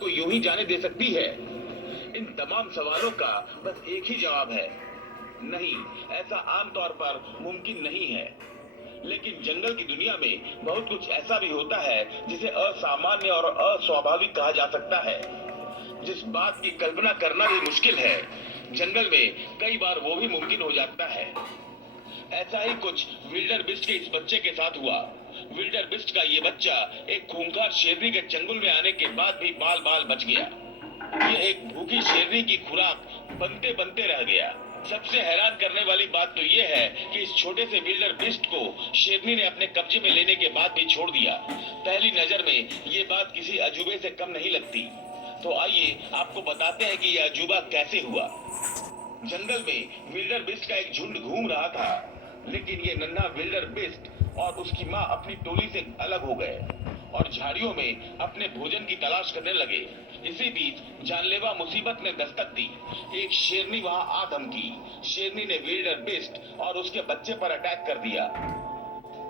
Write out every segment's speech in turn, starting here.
को यूं ही जाने दे सकती है? इन तमाम सवालों का बस एक ही जवाब है, नहीं, ऐसा आमतौर पर मुमकिन नहीं है। लेकिन जंगल की दुनिया में बहुत कुछ ऐसा भी होता है जिसे असामान्य और अस्वाभाविक कहा जा सकता है। जिस बात की कल्पना करना भी मुश्किल है, जंगल में कई बार वो भी मुमकिन हो जाता है। ऐसा ही कुछ विल्डर बिस्ट के इस बच्चे के साथ हुआ। विल्डर बिस्ट का ये बच्चा एक खूंखार शेरनी के चंगुल में आने के बाद भी बाल बाल बच गया। ये एक भूखी शेरनी की खुराक बनते बनते रह गया। सबसे हैरान करने वाली बात तो ये है कि इस छोटे से विल्डर बिस्ट को शेरनी ने अपने कब्जे में लेने के बाद भी छोड़ दिया। पहली नजर में ये बात किसी अजूबे से कम नहीं लगती। तो आइए आपको बताते हैं कि यह अजूबा कैसे हुआ। जंगल में विल्डर बिस्ट का एक झुंड घूम रहा था, लेकिन ये नन्हा विल्डर बिस्ट और उसकी माँ अपनी टोली से अलग हो गए और झाड़ियों में अपने भोजन की तलाश करने लगे। इसी बीच जानलेवा मुसीबत ने दस्तक दी। एक शेरनी वहां आ धमकी। शेरनी ने विल्डर बिस्ट और उसके बच्चे पर अटैक कर दिया।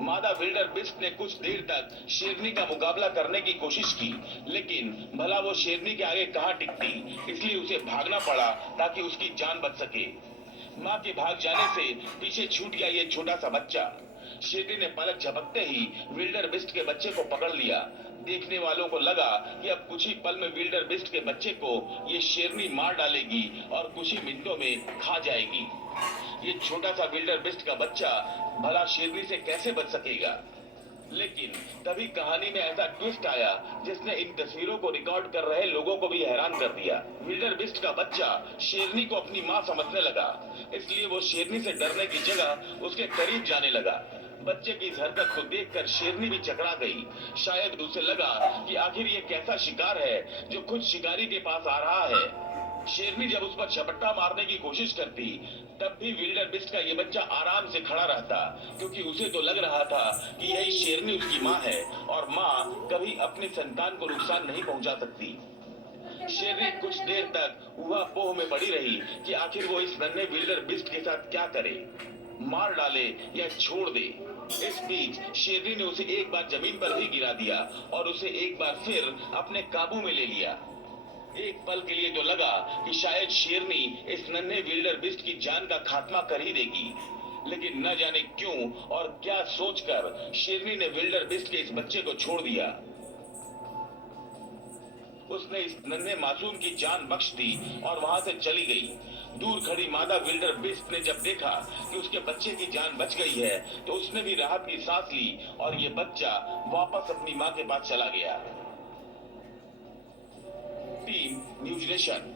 मादा विल्डर बिस्ट ने कुछ देर तक शेरनी का मुकाबला करने की कोशिश की, लेकिन भला वो शेरनी के आगे कहां टिकती, इसलिए उसे भागना पड़ा ताकि उसकी जान बच सके। मां के भाग जाने से पीछे छूट गया ये छोटा सा बच्चा। शेरनी ने पलक झपकते ही विल्डर बिस्ट के बच्चे को पकड़ लिया। देखने वालों को लगा कि अब कुछ ही पल में विल्डर बिस्ट के बच्चे को ये शेरनी मार डालेगी और कुछ ही मिनटों में खा जाएगी। ये छोटा सा विल्डर बिस्ट का बच्चा भला शेरनी से कैसे बच सकेगा? लेकिन तभी कहानी में ऐसा ट्विस्ट आया जिसने इन तस्वीरों को रिकॉर्ड कर रहे लोगों को भी हैरान कर दिया। विल्डर बिस्ट का बच्चा शेरनी को अपनी मां समझने लगा, इसलिए वो शेरनी से डरने की जगह उसके करीब जाने लगा। बच्चे की इस हरकत को देखकर शेरनी भी चकरा गई। शायद उसे लगा कि आखिर ये कैसा शिकार है जो खुद शिकारी के पास आ रहा है। शेरनी जब उस पर झपट्टा मारने की कोशिश करती, तब भी विल्डर बिस्ट का ये बच्चा आराम से खड़ा रहता, क्योंकि उसे तो लग रहा था कि यही शेरनी उसकी माँ है और माँ कभी अपनी संतान को नुकसान नहीं पहुंचा सकती। शेरनी कुछ देर तक ऊहा-पोह में पड़ी रही कि आखिर वो इस नन्हे विल्डर बिस्ट के साथ क्या करे, मार डाले या छोड़ दे। इस बीच शेरनी ने उसे एक बार जमीन पर भी गिरा दिया और उसे एक बार फिर अपने काबू में ले लिया। एक पल के लिए तो लगा कि शायद शेरनी इस नन्हे विल्डर बिस्ट की जान का खात्मा कर ही देगी, लेकिन न जाने क्यों और क्या सोचकर शेरनी ने विल्डर बिस्ट के इस बच्चे को छोड़ दिया। उसने इस नन्हे मासूम की जान बख्श दी और वहां से चली गई। दूर खड़ी मादा विल्डर बिस्ट ने जब देखा कि उसके बच्चे की जान बच गई है, तो उसने भी राहत की सांस ली और ये बच्चा वापस अपनी मां के पास चला गया। Team news nation.